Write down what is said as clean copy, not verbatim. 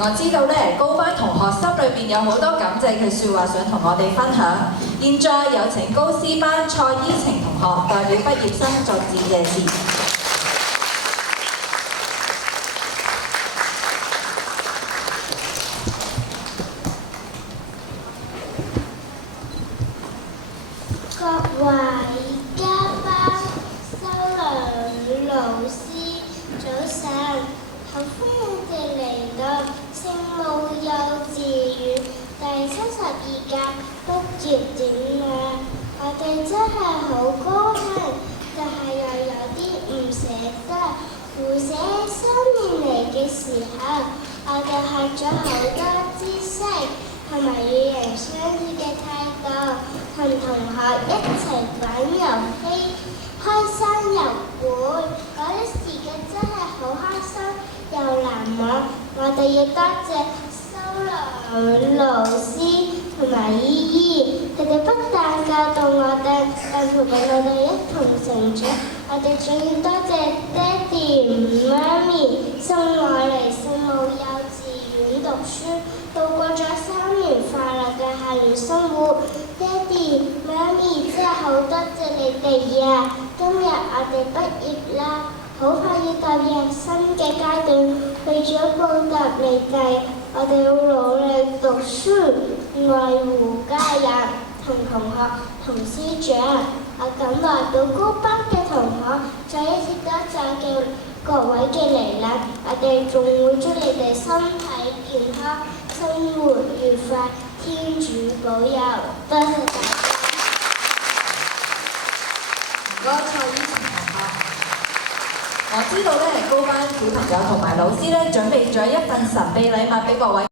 我知道咧，高班同學心裏邊有好多感謝嘅説話想同我哋分享。現在有請高 C 班蔡依晴同學代表畢業生作致謝詞。各位嘉賓、修女、老師，早晨，好歡迎你哋嚟到聖母幼稚園第72屆畢業典禮。我哋真係好高興，但係又有啲唔捨得。胡寫3年嚟嘅時候，我哋學咗好多知識，同埋與人相處嘅態度，同同學一齊玩遊戲、開生日會，嗰啲時間真係好開心又難忘。我哋要多謝修女、老師同埋姨姨，佢哋不但教導我哋，更陪伴我哋一同成長。我哋仲要多謝爹哋媽咪送我嚟聖母幼稚園讀書，度過咗3年快樂嘅校園生活。爹哋媽咪真係好多謝你哋呀！今日我哋畢業啦，好快要踏入新嘅階段，為咗報答你哋，我哋要努力讀書，愛護家人，同同學、同師長。我咁代表高班嘅同學，再一次多謝嘅各位嘅嚟啦！我哋仲會祝你哋身體健康，生活愉快，天主保佑。多謝大家。唔該，蔡依晴同學。我知道咧，高班小朋友同埋老師咧準備咗一份神秘禮物俾各位。